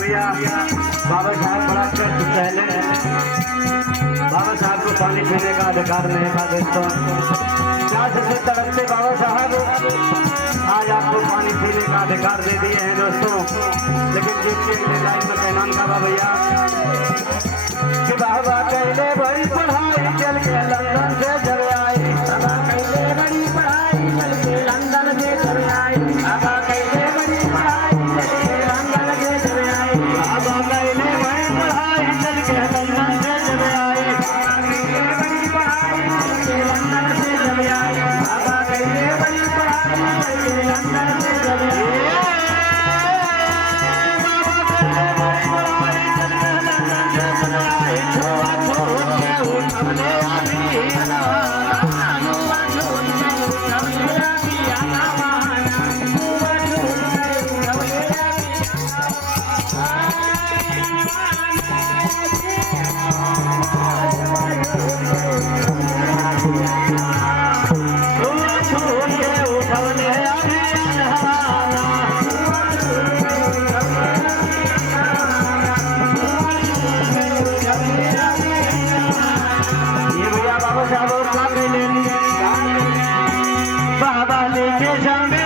बाबा साहब बड़ा कष्ट सहले बाबा साहब को पानी पीने का अधिकार नहीं था दोस्तों। क्या से तड़पते बाबा साहब आज आपको पानी पीने का अधिकार दे दिए हैं दोस्तों। लेकिन जिनके लाइन में कहना बाबा भैया कि बाबा कहले बड़ी पढ़ाई चल के लंदन से चल आई। बाबा कहले बड़ी पढ़ाई चल के लंदन से चल आई। बाबा कहले बड़ी पढ़ाई चल के लंदन से चल आई। बाबा कहले बड़ी पढ़ाई चल के लंदन से चल आई। बड़ी पढ़ाई चल के लंदन से चल आई। बाबा कहले बड़ी पढ़ाई चल के लंदन से चल आई। बाबा लेके जाने